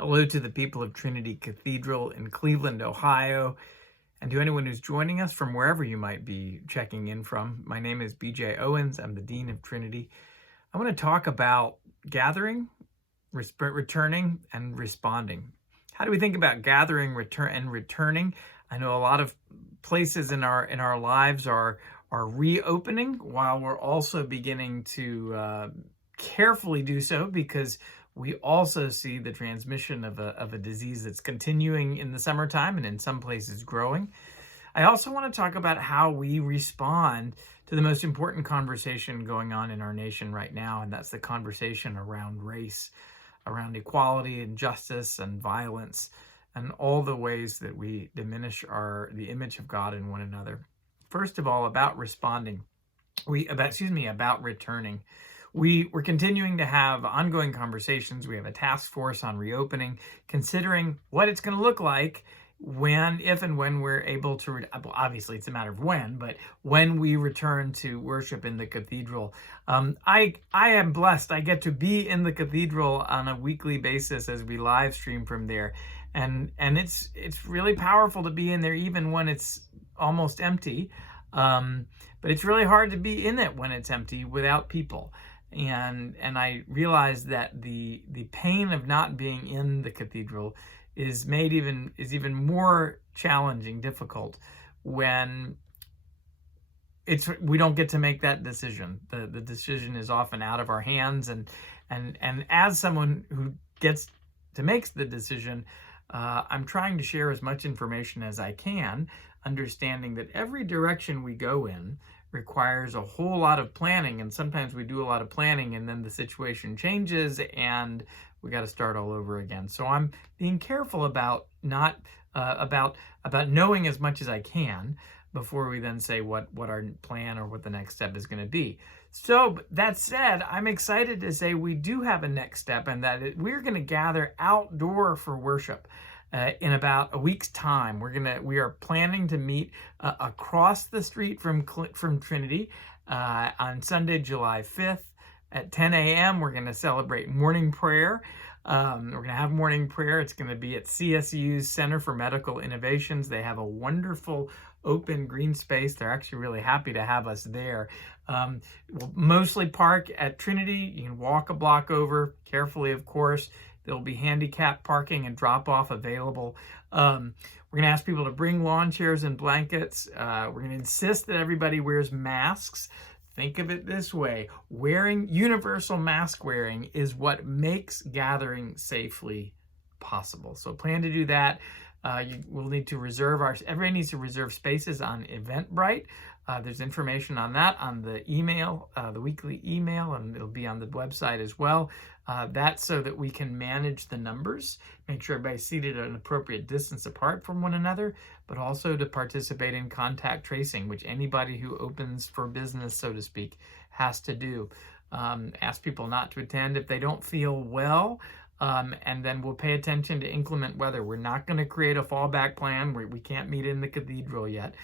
Hello to the people of Trinity Cathedral in Cleveland, Ohio, and to anyone who's joining us from wherever you might be checking in from. My name is BJ Owens. I'm the Dean of Trinity. I want to talk about gathering, returning, and responding. How do we think about gathering, returning? I know a lot of places in our lives are reopening, while we're also beginning to carefully do so, because we also see the transmission of a disease that's continuing in the summertime and in some places growing. I also want to talk about how we respond to the most important conversation going on in our nation right now, and that's the conversation around race, around equality and justice and violence, and all the ways that we diminish the image of God in one another. First of all, about responding, about returning. We're continuing to have ongoing conversations. We have a task force on reopening, considering what it's going to look like if and when we're able to, obviously it's a matter of when, but when we return to worship in the cathedral. I am blessed. I get to be in the cathedral on a weekly basis as we live stream from there. And it's really powerful to be in there even when it's almost empty. But it's really hard to be in it when it's empty without people. And I realized that the pain of not being in the cathedral is even more challenging, difficult, when we don't get to make that decision. The decision is often out of our hands, and as someone who gets to make the decision, I'm trying to share as much information as I can, understanding that every direction we go in requires a whole lot of planning, and sometimes we do a lot of planning and then the situation changes and we got to start all over again. So I'm being careful about about knowing as much as I can before we then say what our plan or what the next step is going to be. So that said, I'm excited to say we do have a next step, and that we're going to gather outdoor for worship. In about a week's time. We are planning to meet across the street from Trinity on Sunday, July 5th at 10 a.m. We're going to celebrate morning prayer. We're going to have morning prayer. It's going to be at CSU's Center for Medical Innovations. They have a wonderful open green space. They're actually really happy to have us there. We'll mostly park at Trinity. You can walk a block over, carefully, of course. There'll be handicap parking and drop-off available. We're going to ask people to bring lawn chairs and blankets. We're going to insist that everybody wears masks. Think of it this way: universal mask wearing is what makes gathering safely possible. So plan to do that. We'll need to everybody needs to reserve spaces on Eventbrite. There's information on that on the email, the weekly email, and it'll be on the website as well. That's so that we can manage the numbers, make sure everybody's seated at an appropriate distance apart from one another, but also to participate in contact tracing, which anybody who opens for business, so to speak, has to do. Ask people not to attend if they don't feel well. And then we'll pay attention to inclement weather. We're not going to create a fallback plan. We can't meet in the cathedral yet.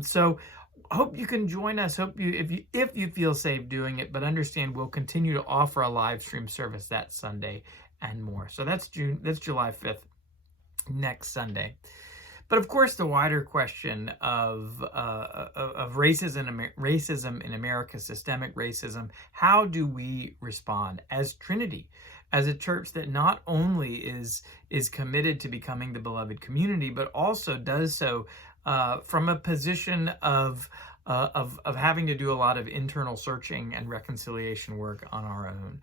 So hope you can join us. If you feel safe doing it, but understand we'll continue to offer a live stream service that Sunday and more. So that's July 5th, next Sunday. But of course, the wider question of racism in America, systemic racism, how do we respond as Trinity, as a church that not only is committed to becoming the beloved community, but also does so from a position of having to do a lot of internal searching and reconciliation work on our own.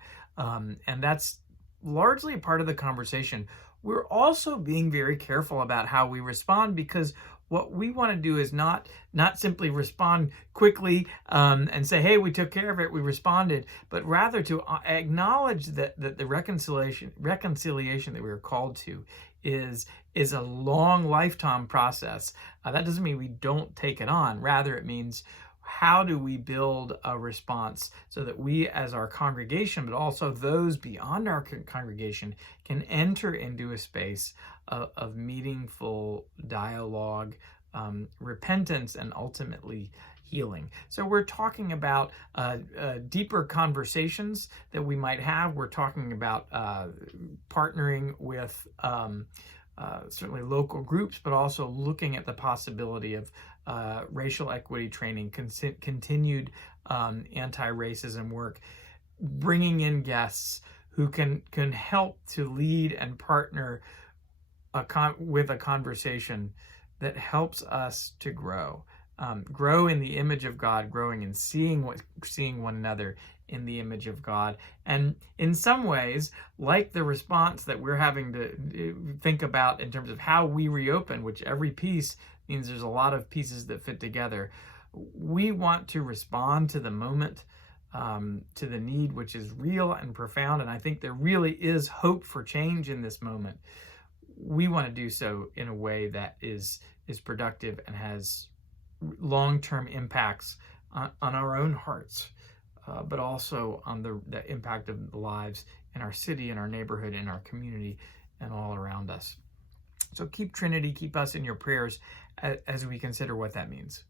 And that's largely a part of the conversation. We're also being very careful about how we respond, because what we want to do is not simply respond quickly and say, hey, we took care of it, we responded, but rather to acknowledge that the reconciliation that we were called to is a long lifetime process. That doesn't mean we don't take it on. Rather, it means, how do we build a response so that we as our congregation, but also those beyond our congregation, can enter into a space of meaningful dialogue, repentance, and ultimately healing. So we're talking about deeper conversations that we might have. We're talking about partnering with certainly local groups, but also looking at the possibility of racial equity training, continued anti-racism work, bringing in guests who can help to lead and partner with a conversation that helps us to grow in the image of God, growing and seeing one another in the image of God. And in some ways, like the response that we're having to think about in terms of how we reopen, which every piece means there's a lot of pieces that fit together, we want to respond to the moment, to the need, which is real and profound. And I think there really is hope for change in this moment. We want to do so in a way that is productive and has long-term impacts on our own hearts, but also on the impact of the lives in our city, in our neighborhood, in our community, and all around us. So keep Trinity, keep us in your prayers as we consider what that means.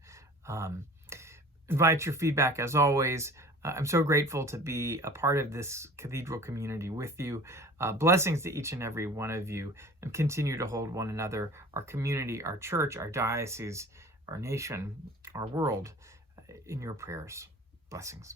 Invite your feedback as always. I'm so grateful to be a part of this cathedral community with you. Blessings to each and every one of you, and continue to hold one another, our community, our church, our diocese, our nation, our world in your prayers. Blessings.